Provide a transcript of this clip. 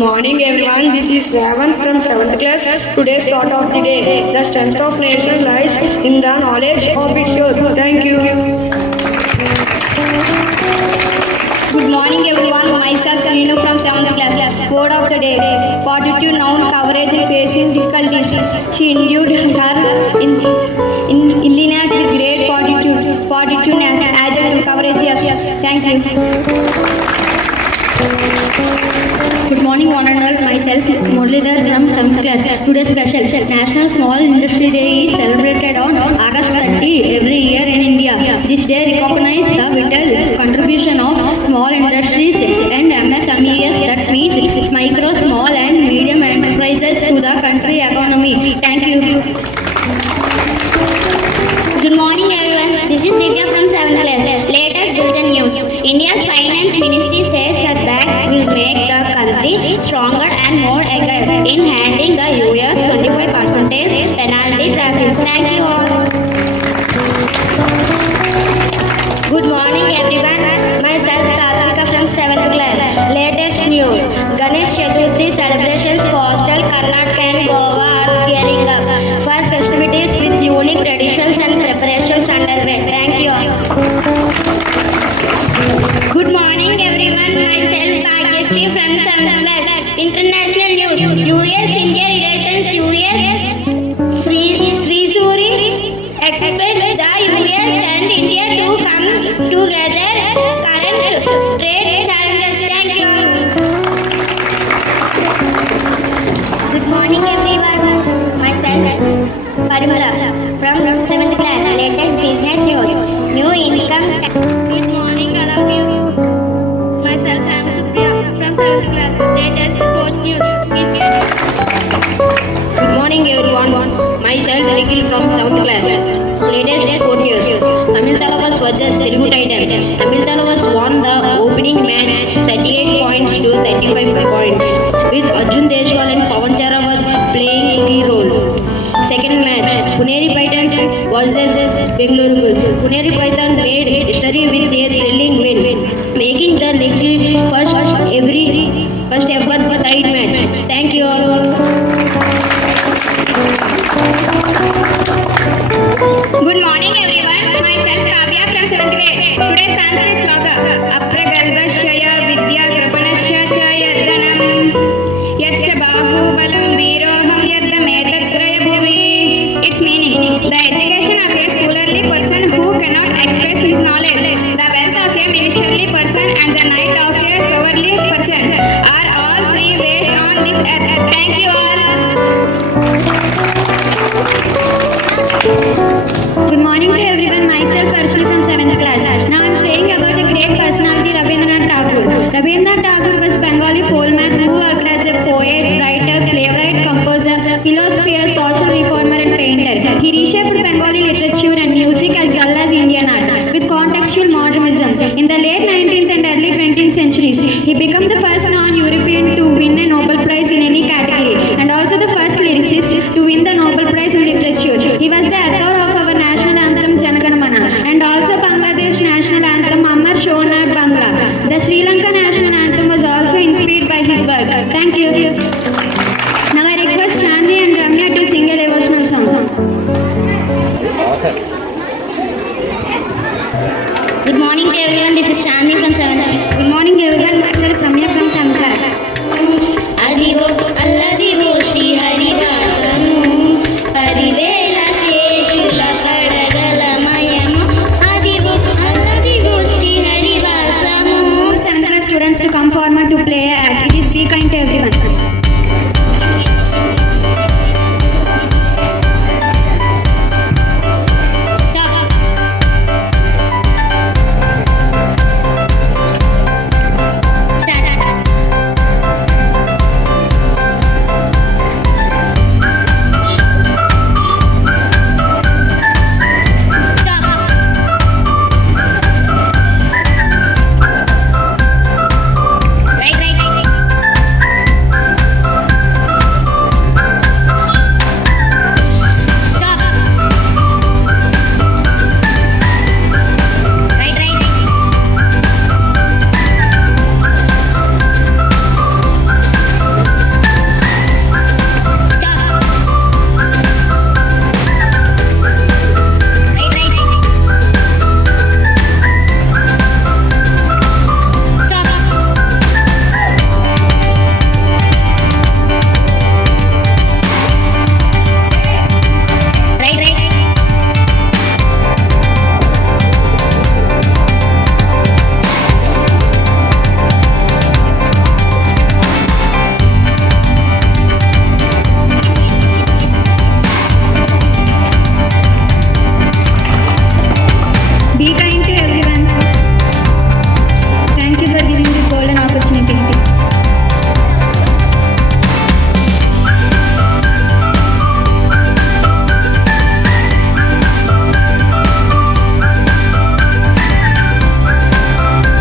morning everyone, this is Ravan from 7th class. Today's thought of the day: the strength of nation lies in the knowledge of its youth. Thank you. Good morning everyone, myself Srinu from 7th class. Word of the day: fortitude, noun, coverage in facing difficulties. She endured her illness with great fortitudeness, adjective, courageous. Thank you. Good morning, one and all. Myself, Muralidhar from 7th class. Today's special National Small Industry Day is celebrated on August 30 every year in India. This day recognizes the vital contribution of small industries and MSMEs, that means micro, small and medium enterprises to the country economy. Thank you. Good morning everyone, this is Divya from 7th class. Latest bulletin news. India's finance ministry says setbacks will make the country stronger and more agile in handling the US 25% penalty traffic. Thank you all. Good morning everyone, myself Satvika from 7th class. Latest news. Ganesh Chaturthi celebrations coastal Karnataka and Goa are gearing up for festivities with unique traditions and preparations underway. Thank you all. Good morning everyone, myself Bhagyashree from 7th class. International news. US-India relations. US Sri Suri expects the US and India to come together current trade challenges. Thank you all. Good morning everyone, myself Parimala from 7th class. Latest business news. New income. Good morning all of you. Myself I am Supriya from 7th class. Latest sport news. Good morning everyone, myself Nikhil from 7th class. Latest sport news. Tamil Talavas vs Telugu Titans. Tamil Talavas won the opening match 38 points to 35 points with Arjun Deshwal and Pawan Charawat playing key role. Second match, Puneri Pythons vs Bengaluru Bulls. Puneri Python made history with their thrilling win, making the next first ever tied match. Thank you all. Good morning everyone, myself Kavya from 7th grade. Today's answer is Raga. Apragalvashya Vidyasagara cha yaddanam yatcha bahubalam viroham yaddametratraya bhuvi. Its meaning: the education of a scholarly person who cannot express his knowledge, the wealth of a ministerly person and the night of a cowardly person are all three waste on this earth. Thank you all. Good morning to everyone, myself Arshni from 7th class. Now I am saying about the great personality Rabindranath Tagore. Rabindranath Tagore was Bengali polymath who worked as a poet, writer, playwright, composer, philosopher, social reformer and painter. He reshaped Bengali literature and music as well as Indian art with contextual modernism. In the late 19th and early 20th centuries, he became the first non-European to win a Nobel Prize in any category and also the first lyricist to win the Nobel Prize in literature. He was the author of our national anthem Janaganamana and also Bangladesh national anthem Amar Shonar Bangla. The Sri Lanka national anthem was also inspired by his work. Thank you. Now I request Chandni and Ramya to sing a devotional song. Good morning to everyone, this is Chandni